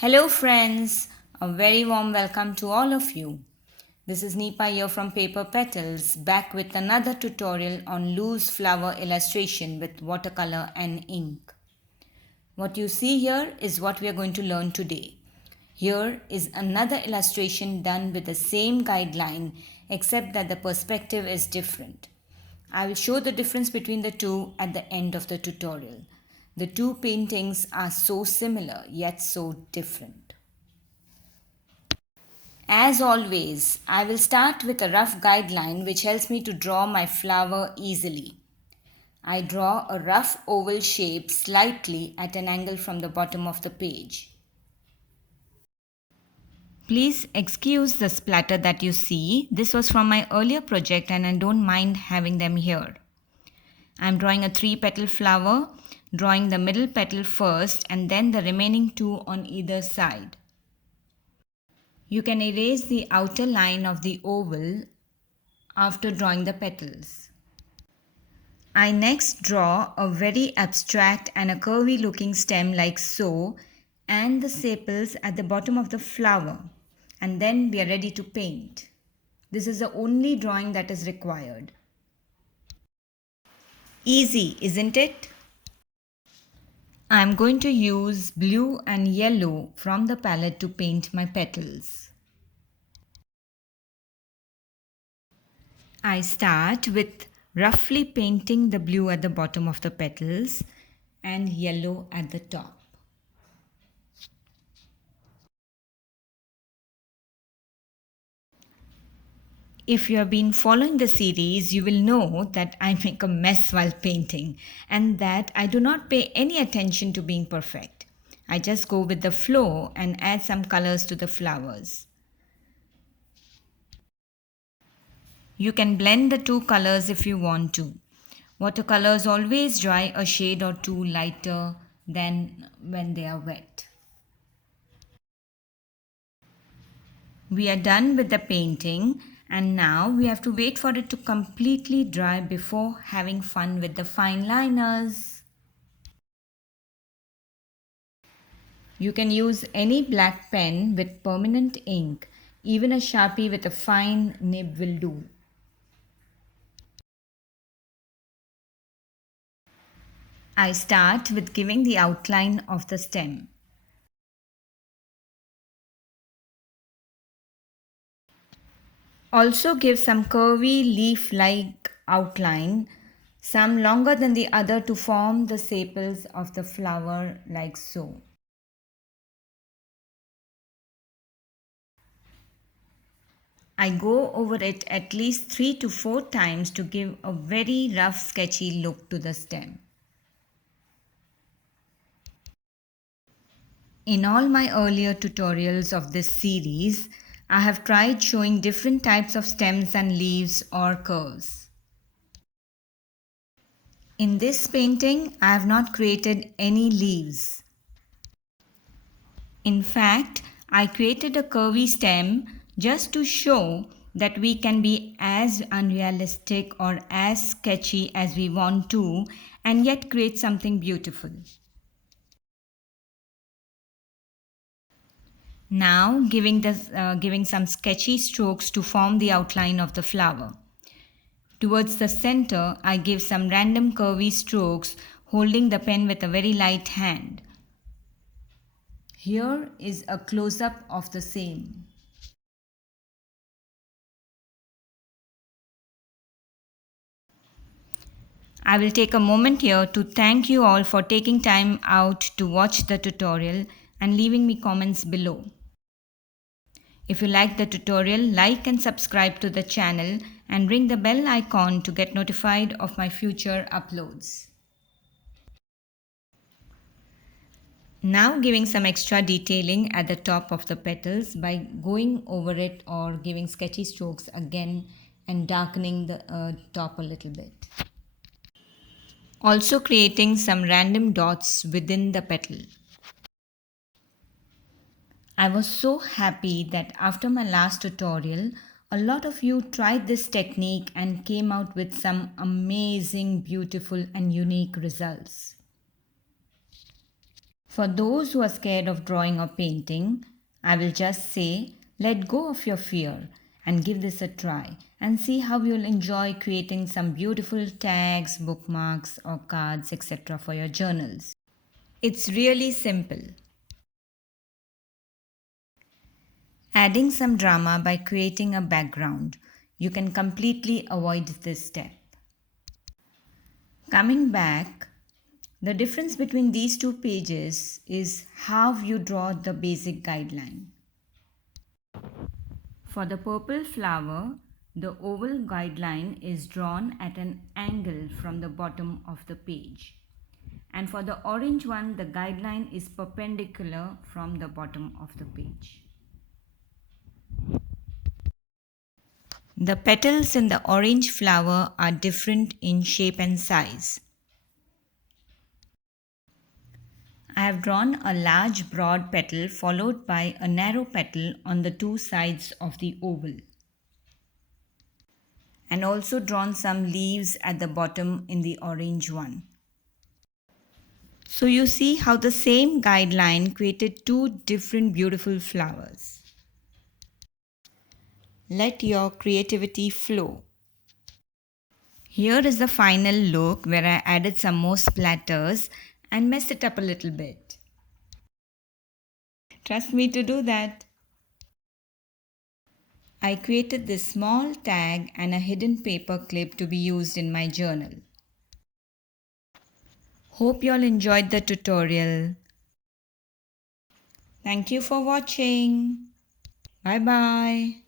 Hello, friends. A very warm welcome to all of you. This is Nipa here from Paper Petals, back with another tutorial on loose flower illustration with watercolor and ink. What you see here is what we are going to learn today. Here is another illustration done with the same guideline, except that the perspective is different. I will show the difference between the two at the end of the tutorial. The two paintings are so similar yet so different. As always, I will start with a rough guideline which helps me to draw my flower easily. I draw a rough oval shape slightly at an angle from the bottom of the page. Please excuse the splatter that you see. This was from my earlier project and I don't mind having them here. I am drawing a 3-petal flower, drawing the middle petal first and then the remaining 2 on either side. You can erase the outer line of the oval after drawing the petals. I next draw a very abstract and a curvy looking stem like so and the sepals at the bottom of the flower, and then we are ready to paint. This is the only drawing that is required. Easy, isn't it? I am going to use blue and yellow from the palette to paint my petals. I start with roughly painting the blue at the bottom of the petals and yellow at the top. If you have been following the series, you will know that I make a mess while painting and that I do not pay any attention to being perfect. I just go with the flow and add some colors to the flowers. You can blend the two colors if you want to. Watercolors always dry a shade or two lighter than when they are wet. We are done with the painting and now we have to wait for it to completely dry before having fun with the fine liners. You can use any black pen with permanent ink. Even a Sharpie with a fine nib will do. I start with giving the outline of the stem. Also give some curvy leaf-like outline, some longer than the other to form the sepals of the flower like so. I go over it at least 3 to 4 times to give a very rough sketchy look to the stem. In all my earlier tutorials of this series, I have tried showing different types of stems and leaves or curves. In this painting, I have not created any leaves. In fact, I created a curvy stem just to show that we can be as unrealistic or as sketchy as we want to and yet create something beautiful. Now giving some sketchy strokes to form the outline of the flower. Towards the center, I give some random curvy strokes holding the pen with a very light hand. Here is a close-up of the same. I will take a moment here to thank you all for taking time out to watch the tutorial and leaving me comments below. If you like the tutorial, like and subscribe to the channel and ring the bell icon to get notified of my future uploads. Now giving some extra detailing at the top of the petals by going over it or giving sketchy strokes again and darkening the top a little bit. Also creating some random dots within the petal. I was so happy that after my last tutorial, a lot of you tried this technique and came out with some amazing, beautiful and unique results. For those who are scared of drawing or painting, I will just say, let go of your fear and give this a try and see how you'll enjoy creating some beautiful tags, bookmarks, or cards, etc. for your journals. It's really simple. Adding some drama by creating a background. You can completely avoid this step. Coming back, the difference between these two pages is how you draw the basic guideline. For the purple flower, the oval guideline is drawn at an angle from the bottom of the page. And for the orange one, the guideline is perpendicular from the bottom of the page. The petals in the orange flower are different in shape and size. I have drawn a large broad petal followed by a narrow petal on the two sides of the oval. And also drawn some leaves at the bottom in the orange one. So you see how the same guideline created two different beautiful flowers. Let your creativity flow. Here is the final look where I added some more splatters and messed it up a little bit. Trust me to do that. I created this small tag and a hidden paper clip to be used in my journal. Hope you all enjoyed the tutorial. Thank you for watching. Bye bye.